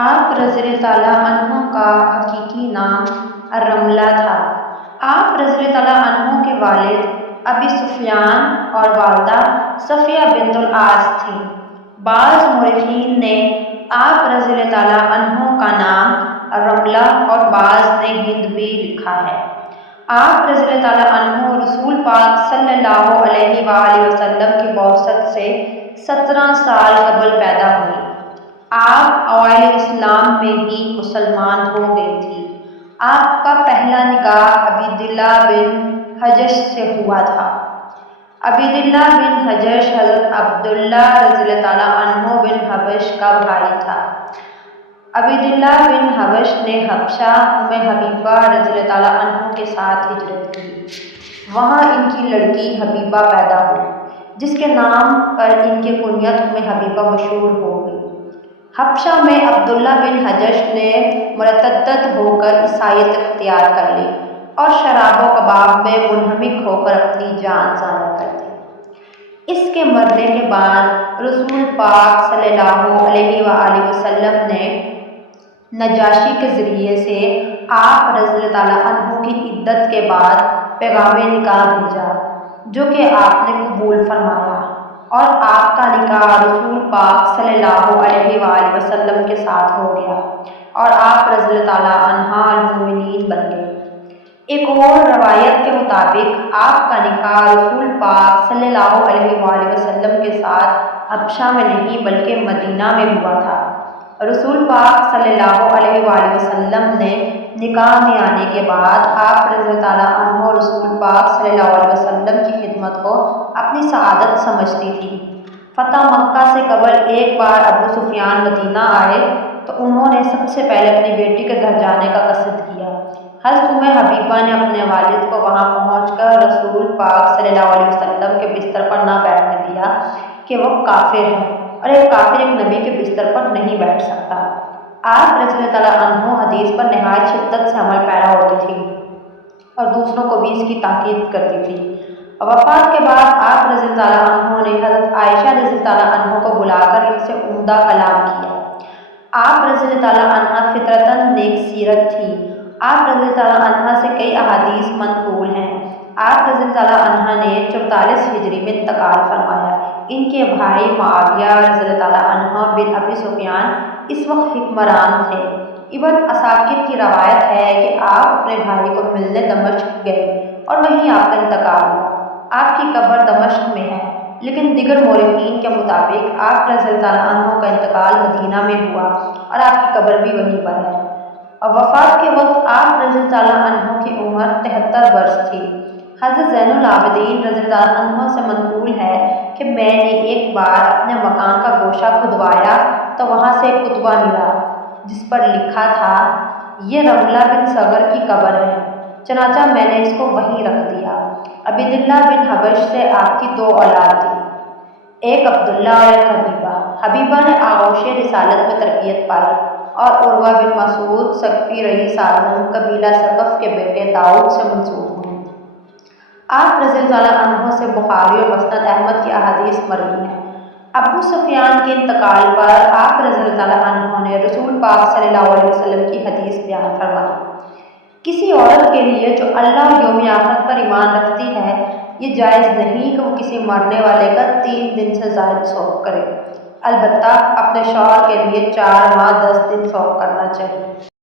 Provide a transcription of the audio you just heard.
آپ رضی اللہ تعالیٰ عنہ کا حقیقی نام الرملہ تھا۔ آپ رضی اللہ تعالیٰ عنہ کے والد ابی سفیان اور والدہ صفیہ بنت العاص تھیں۔ بعض مورخین نے آپ رضی اللہ تعالیٰ عنہ کا نام الرملہ اور بعض نے ہند بھی لکھا ہے۔ آپ رضی اللہ تعالیٰ عنہ رسول پاک صلی اللہ علیہ وآلہ وسلم کی بعثت سے 17 سال قبل پیدا ہوئی۔ آپ اوائل اسلام میں ہی مسلمان ہو گئی تھی۔ آپ کا پہلا نکاح عبیداللہ بن حجش سے ہوا تھا۔ عبیداللہ بن حجش حضرت عبداللہ رضی اللہ تعالیٰ عنہ بن حبش کا بھائی تھا۔ عبیداللہ بن حبش نے حبشہ حبیبہ رضی اللہ تعالیٰ عنہ کے ساتھ ہجرت کی۔ وہاں ان کی لڑکی حبیبہ پیدا ہوئی، جس کے نام پر ان کی کنیت حبیبہ مشہور ہو گئی۔ حبشہ میں عبداللہ بن حجش نے مرتد ہو کر عیسائیت اختیار کر لی اور شراب و کباب میں منہمک ہو کر اپنی جان ضائع کر دی۔ اس کے مرنے کے بعد رسول پاک صلی اللہ علیہ وآلہ وسلم نے نجاشی کے ذریعے سے آپ رضی اللہ تعالیٰ عنہ کی عدت کے بعد پیغام نکاح بھیجا، جو کہ آپ نے قبول فرمایا، اور آپ کا نکاح رسول پاک صلی اللہ علیہ وآلہ وسلم کے ساتھ ہو گیا اور آپ رضی اللہ تعالیٰ عنہ المومنین بن گئے۔ ایک اور روایت کے مطابق آپ کا نکاح رسول پاک صلی اللہ علیہ وآلہ وسلم کے ساتھ حبشہ میں نہیں بلکہ مدینہ میں ہوا تھا۔ رسول پاک صلی اللہ علیہ وآلہ وسلم نے نکاح میں آنے کے بعد آپ رضی اللہ تعالیٰ عنہ رسول پاک صلی اللہ علیہ وسلم کی خدمت کو اپنی سعادت سمجھتی تھی۔ فتح مکہ سے قبل ایک بار ابو سفیان مدینہ آئے تو انہوں نے سب سے پہلے اپنی بیٹی کے گھر جانے کا قصد کیا۔ حضرت حبیبہ نے اپنے والد کو وہاں پہنچ کر رسول پاک صلی اللہ علیہ وسلم کے بستر پر نہ بیٹھنے دیا کہ وہ کافر ہے اور ایک کافر ایک نبی کے بستر پر نہیں بیٹھ سکتا۔ آپ رضی اللہ تعالیٰ عنہ حدیث پر نہایت شدت سے عمل پیرا ہوتی تھی اور دوسروں کو بھی اس کی تاکید کرتی تھی۔ وفات کے بعد آپ رضی اللہ تعالیٰ عنہ نے حضرت عائشہ رضی اللہ تعالیٰ عنہ کو بلا کر ان سے عمدہ کلام کیا۔ آپ رضی اللہ تعالیٰ عنہ فطرتاً نیک سیرت تھی۔ آپ رضی اللہ تعالیٰ عنہ سے کئی احادیث منقول ہیں۔ آپ رضی اللہ تعالیٰ عنہ نے 44 ہجری میں انتقال فرمایا۔ ان کے بھائی معاویہ رضی اللہ تعالیٰ عنہ بن ابی سفیان اس وقت حکمران تھے۔ ابن عساکر کی روایت ہے کہ آپ اپنے بھائی کو ملنے دمشق گئے اور وہیں آپ کا انتقال ہوا۔ آپ کی قبر دمشق میں ہے، لیکن دیگر مورخین کے مطابق آپ رضی اللہ تعالیٰ عنہ کا انتقال مدینہ میں ہوا اور آپ کی قبر بھی وہیں پر ہے۔ اور وفات کے وقت آپ رضی اللہ تعالیٰ عنہ کی عمر 73 برس تھی۔ حضرت زین العابدین رضی اللہ عنہ سے منقول ہے کہ میں نے ایک بار اپنے مکان کا گوشہ کھدوایا تو وہاں سے ایک کتبہ ملا جس پر لکھا تھا، یہ رملہ بن صغر کی قبر ہے، چنانچہ میں نے اس کو وہیں رکھ دیا۔ عبیداللہ بن حبش سے آپ کی 2 اولاد تھی، ایک عبداللہ اور ایک حبیبہ۔ حبیبہ نے آغوش رسالت میں تربیت پائی اور عروہ بن مسعود ثقفی رئیس اعظم قبیلہ ثقف کے بیٹے داؤد سے منسوب ہوئے۔ آپ رضی اللہ عنہ سے بخاری اور مسند احمد کی احادیث مروی ہیں۔ ابو سفیان کے انتقال پر آپ رضی اللہ عنہ نے رسول پاک صلی اللہ علیہ وسلم کی حدیث بیان فرمائی، کسی عورت کے لیے جو اللہ اور یوم آخرت پر ایمان رکھتی ہے، یہ جائز نہیں کہ وہ کسی مرنے والے کا 3 دن سے زائد شوق کرے، البتہ اپنے شوہر کے لیے 4 ماہ 10 دن شوق کرنا چاہیے۔